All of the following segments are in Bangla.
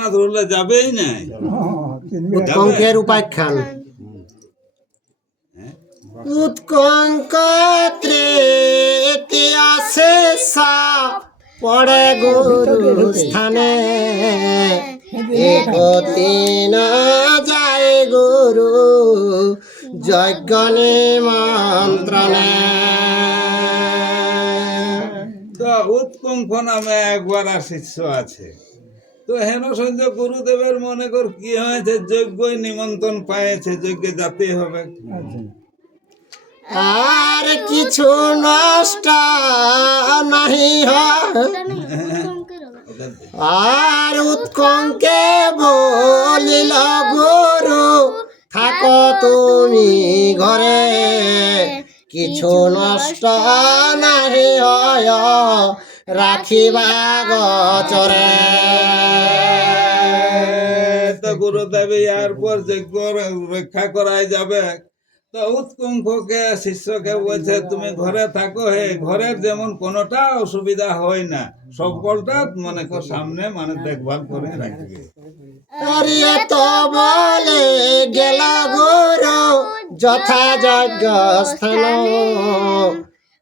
না ধরলে যাবেই নাই। উৎকঙ্কের উপাখ্যান। উৎকঙ্কত্রে আছে সাপ পড়ে গুরু স্থানে, একদিন যায় গুরু যজ্ঞ নিমন্ত্রণে। তো উৎকঙ্খ নামে একবার আর শিষ্য আছে। তো হেন সঞ্জ গুরুদেবের মনে কর কি হয়েছে, যজ্ঞ নিমন্ত্রণ পাইছে, যজ্ঞে যেতে হবে। আর কিছু নষ্ট নাহি হয়, আর উৎকঙ্কে বলিল গুরু থাকো তুমি ঘরে, কিছু নষ্ট নাহি হয় রাখিবা গোচরে। তো গুরুদেব এরপর যজ্ঞ রক্ষা করাই যাবে। তো উৎকঙ্খকে শিষ্যকে বলছে তুমি ঘরে থাকো, হে ঘরের যেমন কোনোটা অসুবিধা হয় না, সকলটা মনে কর সামনে মানে দেখভাল করে রাখবে। আরে তো বলে গেল গুরু যথাযোগ্য স্থান,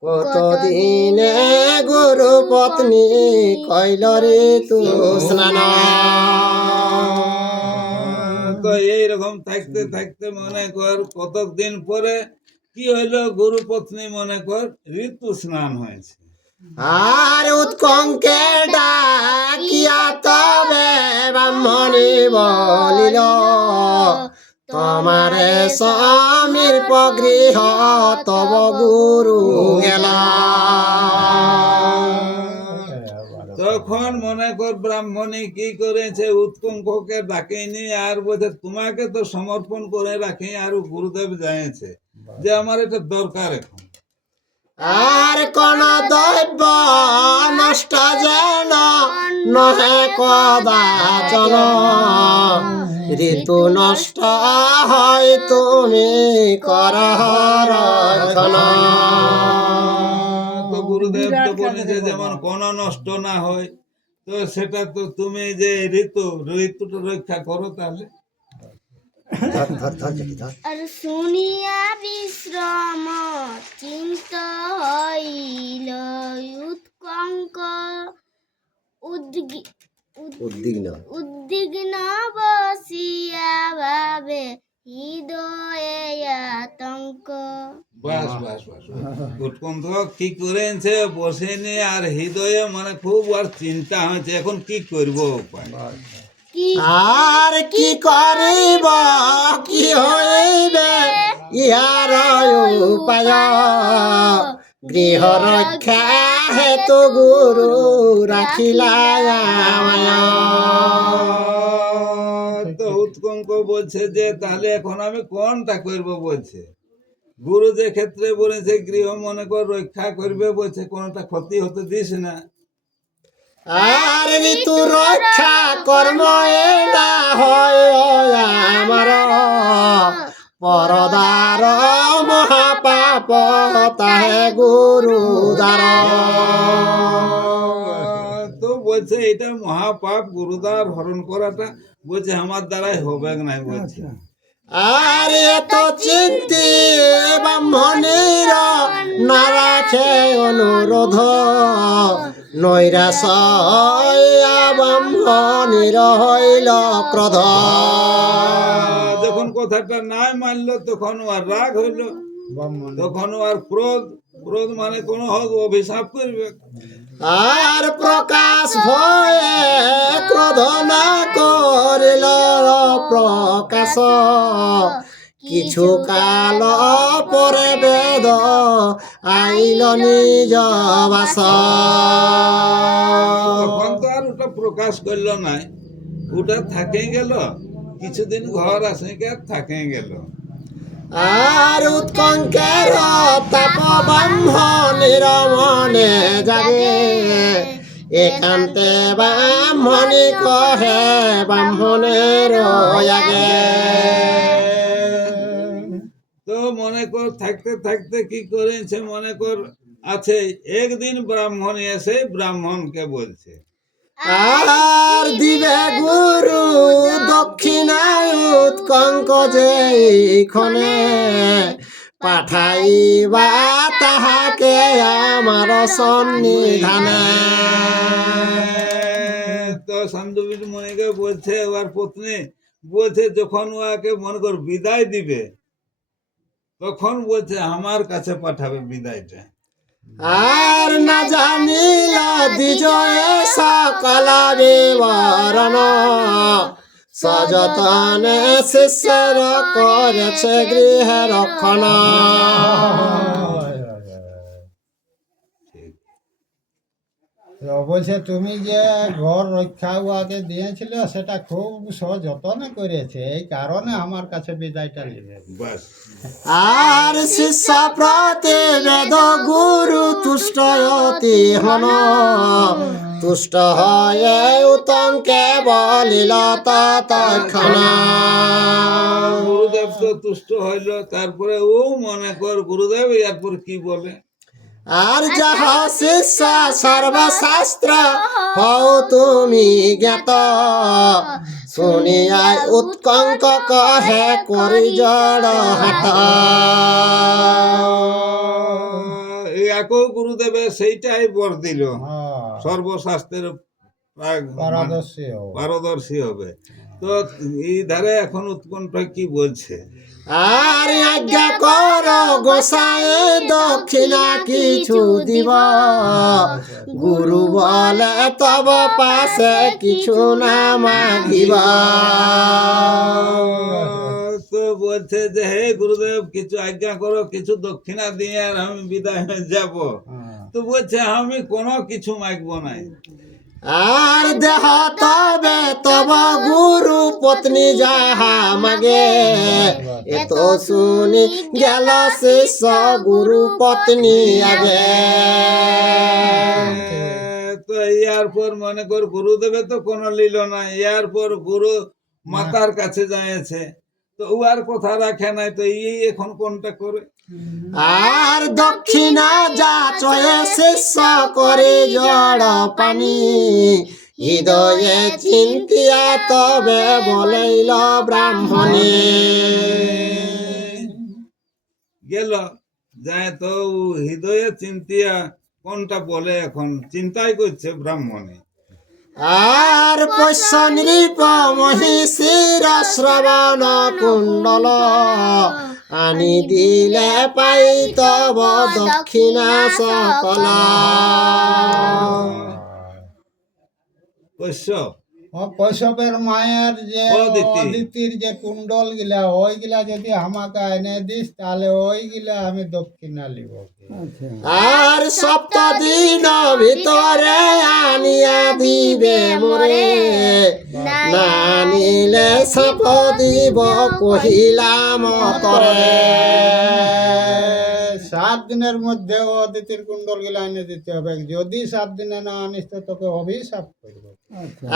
কতদিনে গুরু পত্নী কইল ঋতু স্নান। তো এইরকম থাকতে থাকতে মনে কর কতদিন পরে কি হইলো, গুরু পত্নী মনে কর ঋতু স্নান হয়েছে। আর উৎকঙ্কে ডাকিয়া তবে ব্রাহ্মণী বলিল, তোমারে স্বামীর গৃহ তব গুরু গেল। তখন মনে কর ব্রাহ্মণী কি করেছে, উৎকঙ্খকে ডাকে নিয়ে আর বলছে তোমাকে তো সমর্পণ করে রাখি, আর গুরুদেব জানিয়েছে যে আমার এটা দরকার এখন। আর কোন দৈব নষ্ট যেন নহে কদাচন, ঋতু নষ্ট হয় তুমি কর রক্ষণ। তো গুরুদেব তো বলেছে যেমন কোন নষ্ট না হয়, তো সেটা তো তুমি যে ঋতুটা রক্ষা করো তাহলে। আর শুনিয়া বিশ্রাম চিন্ত হইল উৎকঙ্ক উদ্বিগ্ন বসিয়া ভাবে হৃদয়ে আতঙ্ক। বাস বাস বাস, উৎকণ্ঠ কি করেছে বসেনি, আর হৃদয়ে মানে খুব আর চিন্তা হয়েছে এখন কি করব উপায়। আর কি করিব কি হইবে ইহার উপায়, গৃহ রক্ষা হেতু গুরু রাখিলা আমায়। তো উৎকঙ্ক বলছে যে তাহলে এখন আমি কোনটা করব বলছে। গুরু যে ক্ষেত্রে বলেছে গৃহ মনে কর রক্ষা করবে বলছে, কোনটা ক্ষতি হতে দিস না। আর ঋতু রক্ষা কর্ম এলা হয় আমার, পরদার মহাপাপ তাহে গুরু দ্বার। তো বলছে এটা মহাপাপ, গুরুদার হরণ করাটা বলছে আমার দ্বারাই হবে না বলছে। আর এত চিন্তি ব্রাহ্মণের না রাখে অনুরোধ, নৈরাশ ব্রাহ্মণের হইল ক্রোধ। যখন কথাটা নাই মানলো তখন আর রাগ হইল, তখন আর ক্রোধ মানে কোন হোক অভিশাপ করবে। আর প্রকাশ ভয়ে ক্রোধ না করিল প্রকাশ, কিছু কাল পরে বেদ আইল নিজ বাস। তখন তো আর ওটা প্রকাশ করলো নাই, ওটা থাকে গেল কিছুদিন, ঘর আসে থাকে গেল। আর উৎকঙ্কের তাপ ব্রাহ্মণের মনে জাগে, একান্তে ব্রাহ্মণী কহে ব্রাহ্মণের আগে। তো মনে কর থাকতে থাকতে কি করেছে মনে কর আছে, একদিন ব্রাহ্মণ এসে ব্রাহ্মণকে বলছে, আর দিবে গুরু উৎকঙ্ক যে এইখনে পাঠাইবা তাহাকে আমার সন্নিধানে। তো সন্দীপ মণিকে বলছে ওর পত্নী বলছে যখন ওকে মনে কর বিদায় দিবে তখন বলছে আমার কাছে পাঠাবে বিদায়টা। আর না জানিল দিজয়ে সকল বিবরণ সযতনে শিষ্যের করেছে গৃহ রক্ষণ। অবশ্যই তুমি যে ঘর রক্ষা উহাকে দিয়েছিলে সেটা খুব সযত্নে করেছে, এই কারণে আমার কাছে বিদায়টা নিলে। বাস আর শিষ্য প্রতিবেদ গুরু তুষ্ট অতি হন তুষ্ট হয়ে উত্তমকে বলিল তৎক্ষণ। গুরুদেব তো তুষ্ট হইল, তারপরে ও মনে কর গুরুদেব এরপর কি বলে, আর যাহা শিষ্য সর্বশাস্ত্র হও তুমি জ্ঞাত শুনিয়াই উৎকঙ্ক কহে করি জড় হাত। একও গুরুদেবে সেইটাই বর দিল হ্যাঁ, সর্বশাস্ত্রের পারদর্শী হও। পারদর্শী হবে। তো এই ধারে এখন উৎকণ্ঠ কি বলছে, আর আজ্ঞা কর গোসাই দক্ষিণা কিছু দিব গুরু বলে তব পাশে কিছু না মাগিব। তো বলছে যে হে গুরুদেব কিছু আজ্ঞা করো, কিছু দক্ষিণা দিয়ে আর আমি বিদায় হয়ে যাব। হ্যাঁ। তো বলছে আমি কোনো কিছু মাগবো নাই। আর দেহ তবে তব গুরু পত্নী যাহা মাগে এত শুনি গেল শিষ্য গুরু পত্নী আগে। তো ইয়ার পর মনে কর গুরুদেবে তো কোনো লীল নাই, ইয়ার পর গুরু মাতার কাছে যাইছে, তো উয়ার কথা রাখে নাই, তো এই এখন কোনটা করে। আর দক্ষিণা যা চয়ে শিষ্য করে জড় পানি হৃদয়ে চিন্তিয়া তবে বলেইল ব্রাহ্মণী। গেল যায় তো হৃদয়ে চিন্তিয়া কোনটা বলে এখন চিন্তাই করছে ব্রাহ্মণী। আর পশ্য নৃপ মহিষীর শ্রবণ কুণ্ডল আনি দিলে পাই তব দক্ষিণা সকল। পশ্য কৈশবের মায়ের যে অদিতি। অদিতির যে কুণ্ডল গিলা ওইগুলা যদি আমাকে এনে দিস তাহলে ওইগুলা আমি দক্ষিণা লিব। আর সপ্তদিন ভিতরে আনিয়া দিবে মোরে না নিলে সাপ দিব কহিলাম তরে। 7 দিনের মধ্যে অদিতির কুণ্ডল গিলা এনে দিতে হবে, যদি 7 দিনে না আনিস তো তোকে অভিশাপ করবো।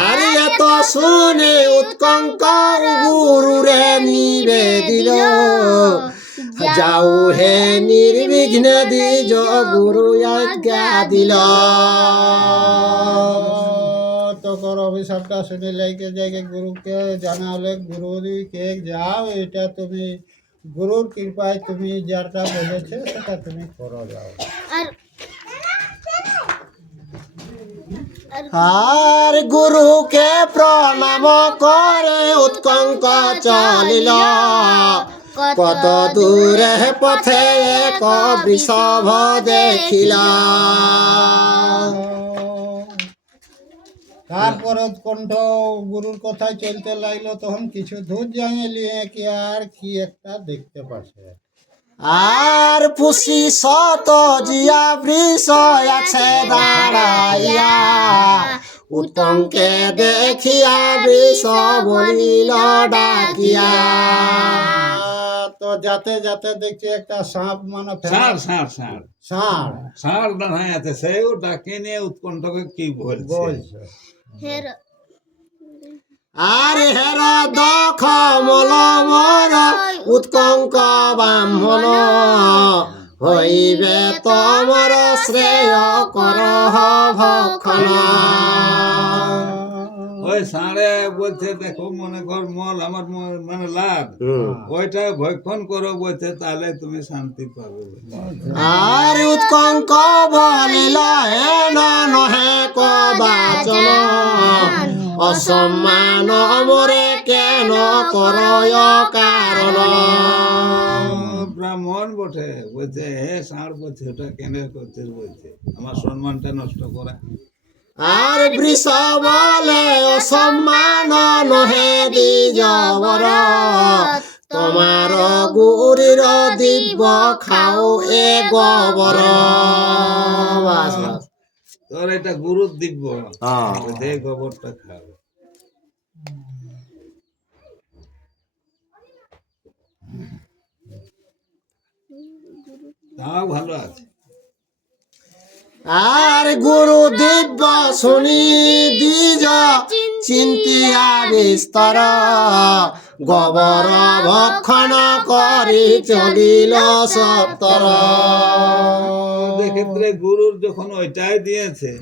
আর এত শুনে উৎকঙ্ক গুরুরে নিবেদিল যাও হে নির্বিঘ্নে দিজ গুরু আজ্ঞা দিল। তোর অভিশাপটা শুনে লেগে যাকে গুরুকে জানালে গুরুকে যাও, এটা তুমি গুরুর কৃপায় তুমি যারটা বলেছে সেটা তুমি করো যাও। আর গুরুকে প্রণাম করে উৎকঙ্ক চলিল কত দূরে পথে এক বৃষভ দেখিল। তারপর উৎকণ্ঠ গুরুর কথায় চলতে লাগলো, তখন কিছু দূর জানিয়ে কি আর কি একটা দেখতে পাচ্ছে। আর পুষি শত জিয়া বৃষ আছে দাঁড়াইয়া উৎকঙ্কে দেখিয়া বৃষ বলিল ডাকিয়া। তো যাতে যাতে দেখছি একটা সাপ মানে ষাঁড় ষাঁড় ষাঁড় ষাঁড় ষাঁড় দাঁড়ায় আছে, সেও ডাকে নিয়ে উৎকণ্ঠকে কি বলছে। বলছে। আর হের দখ মল মর উৎকঙ্ক ব্রাহ্মণ হইবে তমর শ্রেয় কর ভক্ষণ। ওই ওই ষাঁড়ে বলছে দেখো মনে কর মল আমার মানে লাভ ওইটা ভক্ষণ করো বলছে তাহলে তুমি শান্তি পাবে বলছে। আর উৎকঙ্ক বলিল হেন নহে কদাচন অসম্মান মোরে কেন করয় কারণ। ব্রাহ্মণ বটে বলছে হে ষাঁড় বলছে ওটা কেন করছিস বলছে আমার সম্মানটা নষ্ট করা। আর বৃষ বলে অসম্মান নহে দ্বিজ বর তোমার গুরির দিব্য খাও এ গোবর। বাস বাস তোর এটা গুরুর দিব্য হ্যাঁ। দে গোবরটা খাবে। তাও ভালো আছে। আর গুরু দিব্য শুনি দ্বিজ চিন্তিয়া বিস্তর গোবর ভক্ষণ করি চলিল সত্তর। এক্ষেত্রে গুরুর যখন ওইটাই দিয়েছে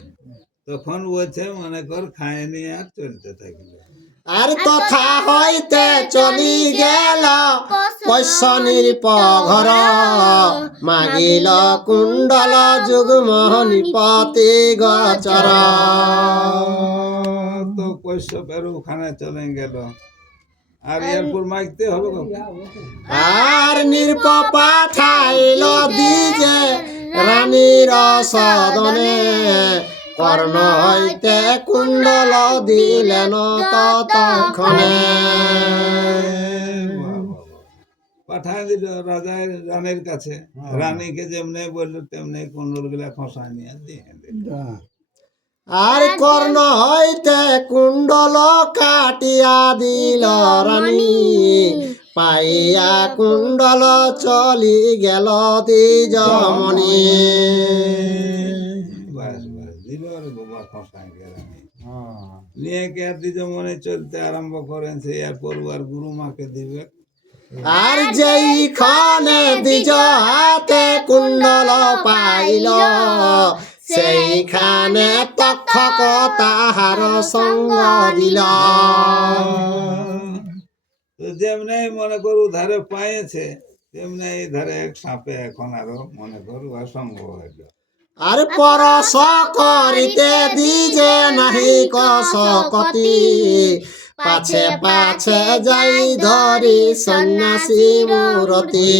তখন বলছে মনে কর খায়নি আর চলতে থাকলো। আর তথা হইতে চলি গেল পৈশ্য নিরপঘর মাগিল কুণ্ডল যুগ্ম নিপতি গচর। তো কৈশবের ওখানে চলে গেল আর এরপর মাগতে হবে কাউকে। আর নির্প পাঠাইল দ্বিজে রানীর সদনে কর্ণ হইতে কুণ্ডল দিলেন ততক্ষণে। পাঠায় দিল রাজা রানীর কাছে, রানীকে যেমনি বললো তেমনি কুণ্ডল গুলা খসায় নিয়ে দিয়ে দিল। আর কর্ণ হইতে কুণ্ডল কাটিয়া দিল রানী পাইয়া কুণ্ডল চলি গেল দ্বিজমণি। বাস বাস দিল আর গোবা খসায় গেল নিয়ে কে আর দ্বিজমণি চলতে আরম্ভ করেন সে এরপর আর গুরু মাকে দিবে। আর যেইখানে দ্বিজ হাতে কুণ্ডল পাইল সেইখানে তক্ষক তাহার সঙ্গ দিল। তো যেমনি মনে করু ধারে পাইছে তেমনি এই ধারে এক সাপে এখন আরো মনে করু অসঙ্গ হইল। আর পরশ করিতে দিজে নাহি কসকতি পাছে পাছে যাই ধরি সন্ন্যাসী মূরতি।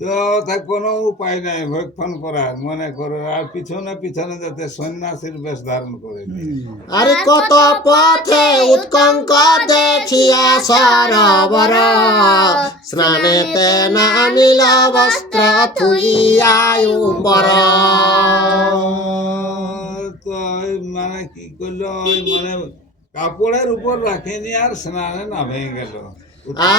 তো তা কোনো উপায় নাই ভক্ষণ করার মনে করো আর পিছনে পিছনে যাতে সন্ন্যাসীর বেশ ধারণ করে নিয়ে। আর কত পথে উৎকঙ্ক দেখিয়া সরোবর স্নানেতে নামিল বস্ত্র থুইয়া উপর। তো ওই মানে কি করলো ওই মানে কাপড়ের উপর রাখেনি আর স্নানে নামে গেল।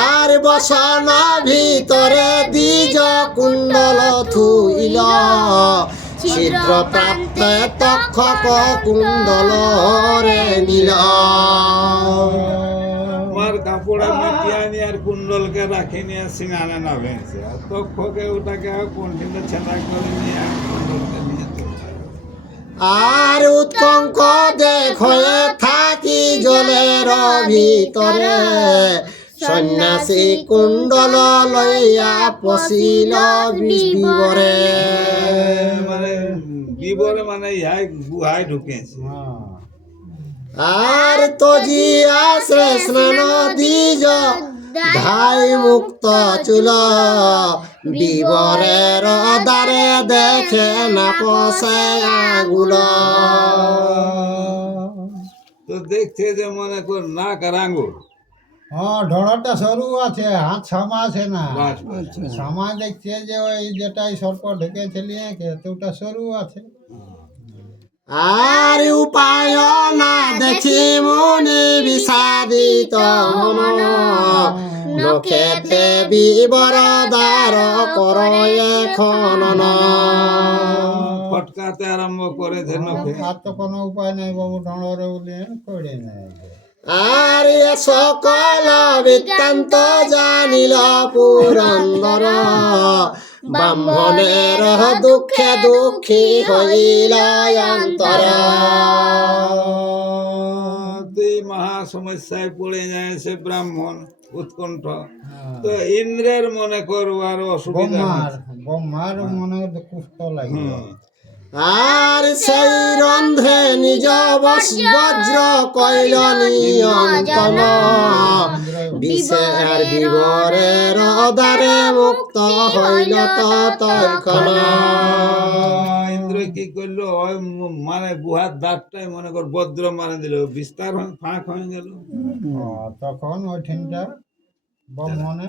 আর বসন ভিতরে দ্বিজ কুণ্ডল থুইল ছিদ্র প্রান্তে তক্ষক কুণ্ডল রে নিল। আমার কাপড়ে মেটিয়া নিয়ে আর কুণ্ডলকে রাখে নিয়ে সিঙ্গানে নামেছে আর তক্ষকে ওটাকে কন্টিনিউ ছেঁড়া করে নিয়ে আর কুণ্ডলকে নিয়ে চলে গেল। আর উৎকঙ্ক দেখে থাকি জলের ভিতরে সন্ন্যাসী কুণ্ডল লইয়া পশিল বিবরে। মানে বিবরে মানে ইহাই গুহায় ঢুকেছে। আর তজিয়া শ্রে স্নান দ্বিজ ধাই মুক্ত চুল বিবরের দ্বারে দেখে না পশে আগুল। তো দেখছে যে মনে কর নাক আর আঙুল হ্যাঁ ঢড়টা সরু আছে, হাত সামা আছে না, বাস বাস। সামা দেখছে যে ওই যেটাই সর্প ঢুকেছিল তো ওটা সরু আছে। আর উপায় না দেখি মুনি বিষাদিত মন নখেতে বিবর দ্বার করয় খনন। ফটকাতে আরম্ভ করেছে নখে। আর তো কোনো উপায় নেই বাবু ঢড়রে বলে করে নেয়। আর এ সকল বৃত্তান্ত জানিল পুরন্দর, ব্রাহ্মণের দুঃখে দুঃখী হইল অন্তর। তুই মহা সমস্যায় পড়ে যায় সে ব্রাহ্মণ উৎকণ্ঠ। তো ইন্দ্রের মনে করবার অসুবিধা হয়েছে। ব্রহ্মার মনে কুষ্ঠ লাগিল। হুম। আর সেই রন্ধ্রে নিজ বজ্র কইল নিয়ন্ত্রণ, বিষের বিবরের দ্বারে মুক্ত হইল তৎক্ষণ। ইন্দ্র কি করলো, ওই মানে গুহার দ্বারটাই মনে কর বজ্র মারে দিল, বিস্তার ফাঁক হয়ে গেল। তখন ওই ঠিনটা ব্রহ্মণে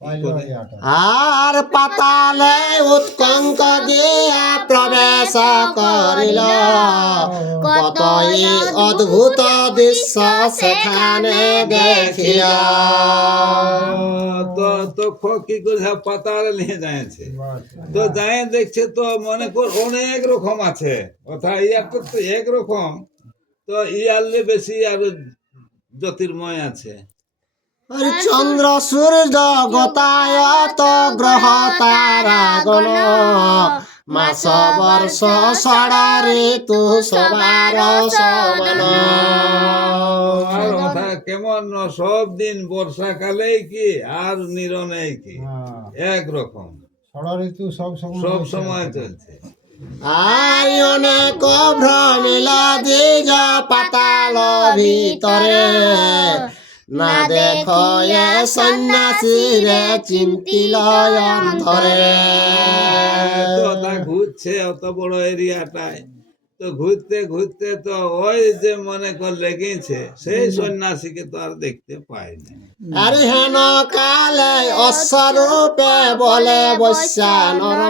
পাইল ইয়াটা। আর পাতালে উৎকঙ্ক দিয়া প্রবেশ করিল, কতই অদ্ভুত দৃশ্য সেখানে দেখিল। তো তক্ষ কি করে পাতালে নিয়ে যাচ্ছে, তো যাই দেখছে তো মনে কর অনেক রকম আছে, অর্থাৎ ইয়ারটা তো একরকম, তো ইয়ারলে বেশি আর জ্যোতির্ময় আছে। আর চন্দ্র সূর্য গতায়ত গ্রহ তারাগণ, মাস বর্ষ ষড় ঋতু সবার সমান। আর কথা কেমন সব দিন বর্ষাকালেই কি আর নিরনেই কি একরকম, ষড় ঋতু সব সব সময় চলছে। আর অনেক ভ্রমিল দ্বিজ পাতাল ভিতরে, না দেখো এ সন্ন্যাসী রে চিন্তিল অন্তরে। তো তা ঘুরছে অত বড় এরিয়াটায়, তো ঘুরতে ঘুরতে তো ওই যে মনে কর লেগেছে সেই সন্ন্যাসীকে তো আর দেখতে পাইনি। আর হেন কালে অশ্বরূপে বলে বৈশ্যা নর,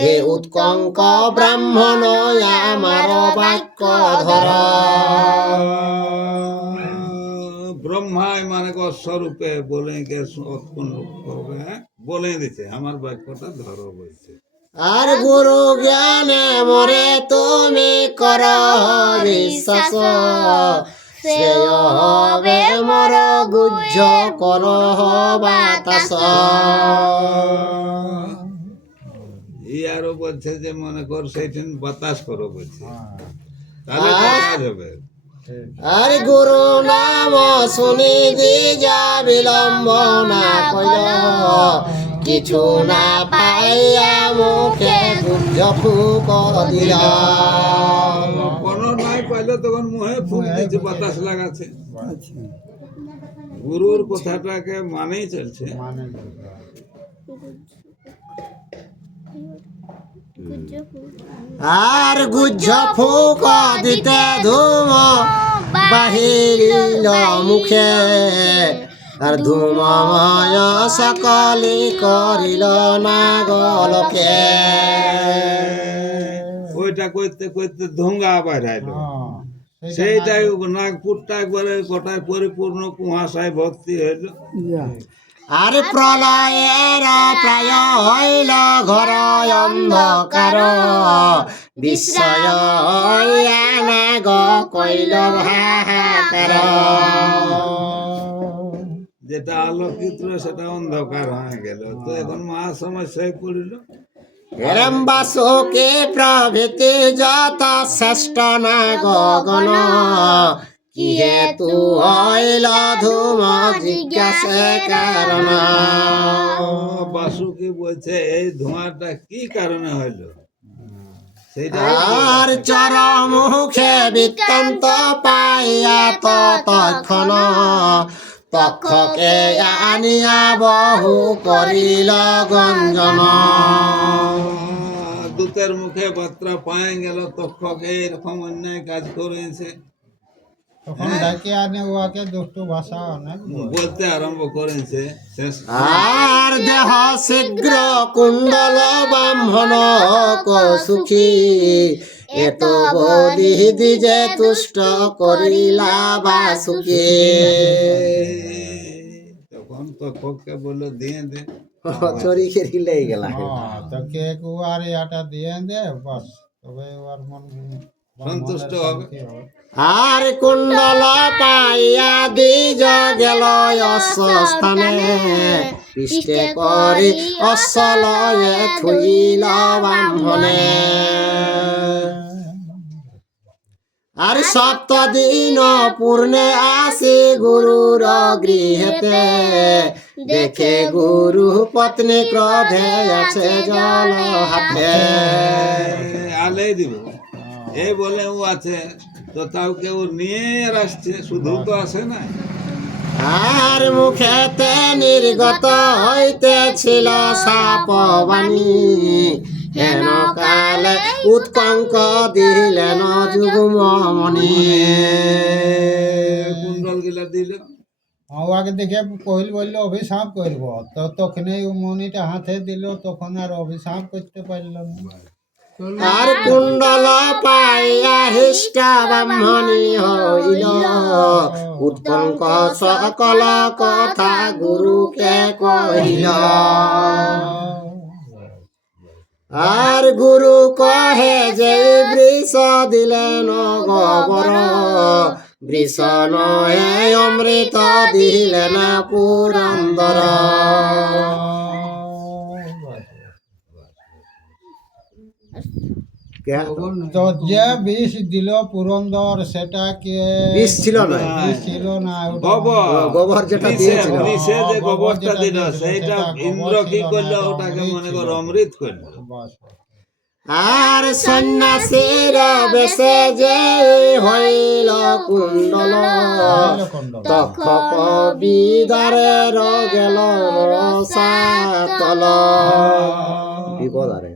হে উৎকঙ্ক ব্রাহ্মণ আমার বাক্য ধর। ব্রহ্মায় মানে কর স্বরূপে বলে উৎপন্ন করবে, বলে দিছে আমার বাক্যটা ধরো বলছে। আর গুরু জ্ঞানে মরে তুমি কর বিশ্বাস, শ্রেয় হবে মর গুহ্য কর বাতাস। আরো বলছে যে মনে কর সেইদিন বাতাস করো বলছে, তাহলে কাজ হবে। আর গুরু নাম শুনি যা বিলম্ব না কইল, কিছু না পাইয়া মুখে গুহ্য ফুক দিল। কোনো নাই পাইলে তখন মুহে ফুক দিচ্ছে, বাতাস লাগাচ্ছে। গুরুর কথাটাকে মানেই চলছে। মানে আর গুহ্য ফুক দিতে ধূম বাহিরিল মুখে, আর ধূমময় সকলি করিল না গলকে। ওইটা করতে করতে ধুঙ্গা বাইরাইলো, সেইটাই নাগপুরটা একবারে গোটায় পরিপূর্ণ কুয়াশায় ভর্তি হইল। আর প্রলয়ের প্রায় হইল ঘর অন্ধকার, বিস্ময় নাগ কইল হাহাকার। যেটা আলোকিত সেটা অন্ধকার হয়ে গেল, তো এখন মহা সমস্যায় পড়িল। হেরম্বাসুকে প্রভৃতি যত শ্রেষ্ঠ নাগ গণ, কি হেতু হইল ধূম জিজ্ঞাসে কারণ। বাসুকি বলছে এই ধোঁয়াটা কি কারণে হইল সেইটা। আর চর মুখে বৃত্তান্ত পাইয়া তৎক্ষণ, তক্ষকে আনিয়া বহু করিল গঞ্জন। দূতের মুখে বার্তা পায়ে গেল, তক্ষকে এরকম অন্যায় কাজ করেছে, তখন ডাকে আনে উহাকে দুষ্টু ভাষা অনেক বলতে আরম্ভ করেছে। শেষ আর দেহ শীঘ্র কুণ্ডল ব্রাহ্মণ সুখী, এত বলি দিজে তুষ্ট করিলা বাসুকি। তখন তক্ষককে বললো দিয়ে দে, চুরি খেরি লেগে গেল। তো কেক উহার ইয়াটা দিয়ে দে, বাস তবে উহার মন সন্তুষ্ট হবে। শান্তি হবে। আর কুণ্ডল পাইয়া দ্বিজ গেল অস্থানে পৃষ্ঠে করি অসলয়ে থুইল ব্রাহ্মণে আর সপ্তদিন পূর্ণে আসি গুরুর গৃহেতে দেখে গুরু পত্নী ক্রোধে আছে জল হাতে আলেই দিব এই বলে ও আছে তো তাও কেউ নিয়ে আসছে শুধু তো আসে না আর মুখেতে নির্গত হইতেছিল সাপবাণী হেন কালে উৎকঙ্ক দিলেন যুগ্মমণি কুণ্ডল গিলা দিল আগে দেখে কহিল বললো অভিশাপ করব তো তখনই মণিটা হাতে দিল তখন আর অভিশাপ করতে পারল না আর কুণ্ডল পাইয়া হৃষ্ট ব্রাহ্মণী হইল উৎকঙ্ক সকল কথা গুরুকে কহিল আর গুরু কহে যে বৃষ দিলেন গোবর বৃষ নহে অমৃত দিলেন পুরন্দর তো যে বিষ দিল পুরন্দর সেটা কে বিষ ছিল না বিষ ছিল না ওটা গোবর যেটা দিয়েছিল বিষে যে গোবর গোবরটা যেটা দিল দিয়েছে, সেইটা সেটা ইন্দ্র গোবর কি ছিল না, করলো এটা ওটাকে অমৃত মনে কর ছিল। অমৃত করলো বাস। আর সন্ন্যাসীর বেশে যে হইল কুণ্ডল নীলকণ্ঠন। তক্ষক বিদারের গেল রসাতল বিপদ আরে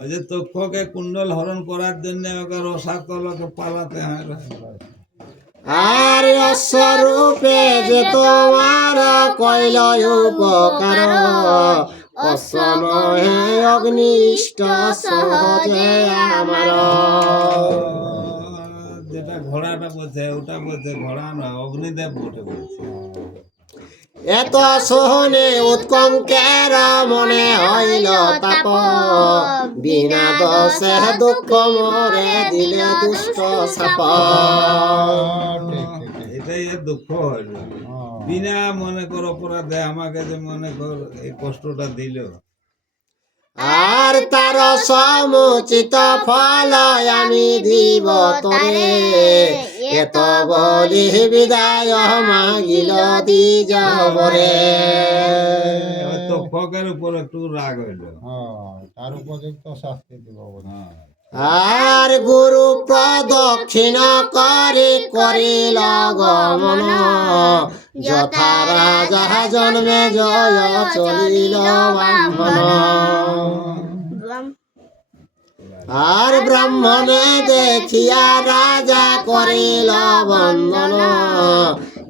ওই যে তক্ষকে কুণ্ডল হরণ করার জন্য ওকে রসাতলকে পালাতে হয় আর অস্বরূপে যে তোমার কইল উপকার অসময়ে অগ্নিষ্ট সহজে আমার যেটা ঘোড়াটা বলছে ওটা বলছে ঘোড়া না অগ্নিদেব বটে বলছে এত সহনে উৎকঙ্কের মনে হইল তাপ বিনা দোষে দুঃখ মরে দিলে দুষ্ট সাপ ঠিক, ঠিক, ঠিক। এটাই এর দুঃখ হইল বিনা মনে কর অপরাধে আমাকে যে মনে কর এই কষ্টটা দিল আর তার সমুচিত ফল আমি দিব তোরে এত বলি বিদায় মাগিল দ্বিজবরে ওই তক্ষকের উপর একটু রাগ হইল তার উপযুক্ত শাস্তি দিব বলে। আর গুরু প্রদক্ষিণ করে করিল গমন যথা রাজা জন্মে জয় চলিল ব্রাহ্মণ আর ব্রাহ্মণে দেখিয়া রাজা করিল বন্দন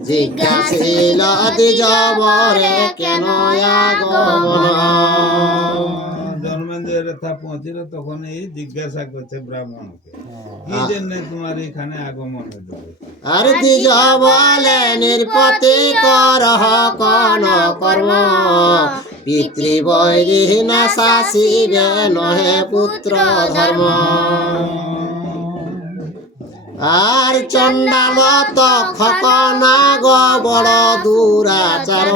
জিজ্ঞাসিল দ্বিজবরে কেন আগমন জন্মেন্দ্রের রেথা পৌঁছিল তখন এই জিজ্ঞাসা করছে ব্রাহ্মণকে কি জন্য তোমার এখানে আগমন হইল আর দ্বিজ বলে নির্পতি করহ কোন কর্ম পিতৃবৈরী না শাসিবে নহে পুত্র ধর্ম আর চণ্ডাল তক্ষক নাগ বড় দুরাচার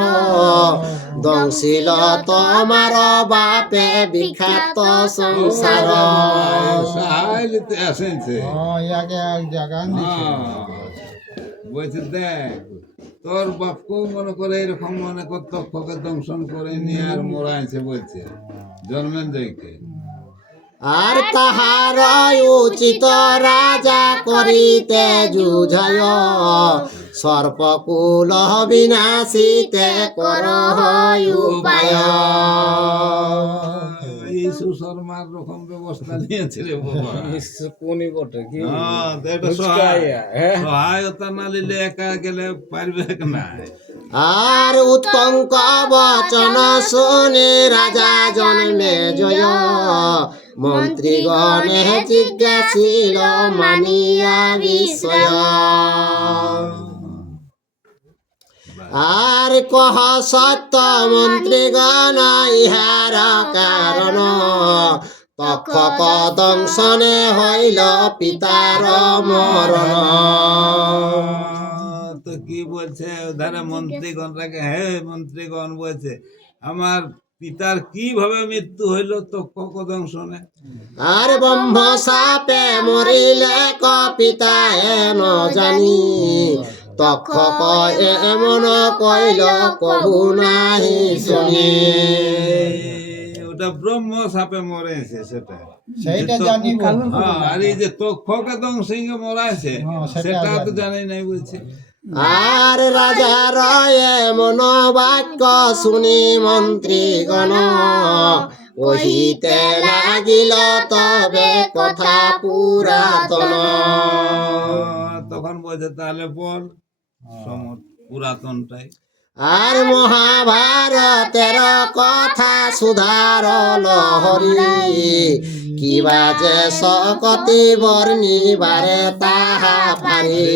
দংশিল তোমার বাপে বিখ্যাত সংসার সাহায্যতে আসেছে ইয়াকে এক জাগান দিছিল। বলছে দেখ তোর বাপকেও মনে করে এরকম মনে কর তক্ষকে দংশন করে নিয়ে আর মোড়াইছে বলছে জন্মেন্দ্রকে আর তাহার উচিত রাজা করিতে যুঝয় সর্পকুল বিনাশিতে কর উপায় এই সুশর্মার রকম ব্যবস্থা নিয়েছে রে বাবা কোনি বটে কি হ্যাঁ, তো এটা সহায়তা না নিলে একা গেলে পারবে না আর উৎকঙ্ক বচন শুনে রাজা জন্মে জয় মন্ত্রীগণে জিজ্ঞাসিল মানিয়া বিষয় আর কহ সত্য মন্ত্রীগণ ইহার কারণ তক্ষক দংশনে হইল পিতার মরণ। তো কি বলছে ওধারে মন্ত্রীগণটাকে, হে মন্ত্রীগণ বলছে আমার পিতার কিভাবে মৃত্যু হইল তক্ষক দংশনে? আর ব্রহ্ম সাপে মরিলে পিতা এন জানি, তক্ষক এমন কইল কহু নাহি শুনি। ওটা ব্রহ্ম সাপে মরেছে সেটা। সেইটা যে জানি বল। হ্যাঁ, আর এই যে তক্ষকে দংশনে মরাছে হ্যাঁ, সেটা তো জানি। জানি নাই বলছে। আর রাজা রয় মন বাক্য শুনি মন্ত্রীগণ, কহিতে লাগিল তবে কথা পুরাতন। তখন বলছে তাহলে বল পুরাতনটাই। আর মহাভারতের কথা সুধার লহরি, কিবা যে সকতি বর্ণিবারে তাহা পারি।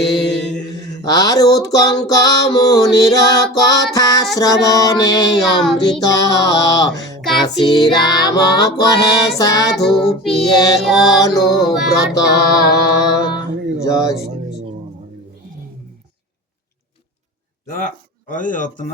আর উৎকঙ্ক মুনির কথা শ্রবণে অমৃত, কাশী রাম কহে সাধু পিয়ে অনুব্রত। জয় শ্রী তো ওই অতনা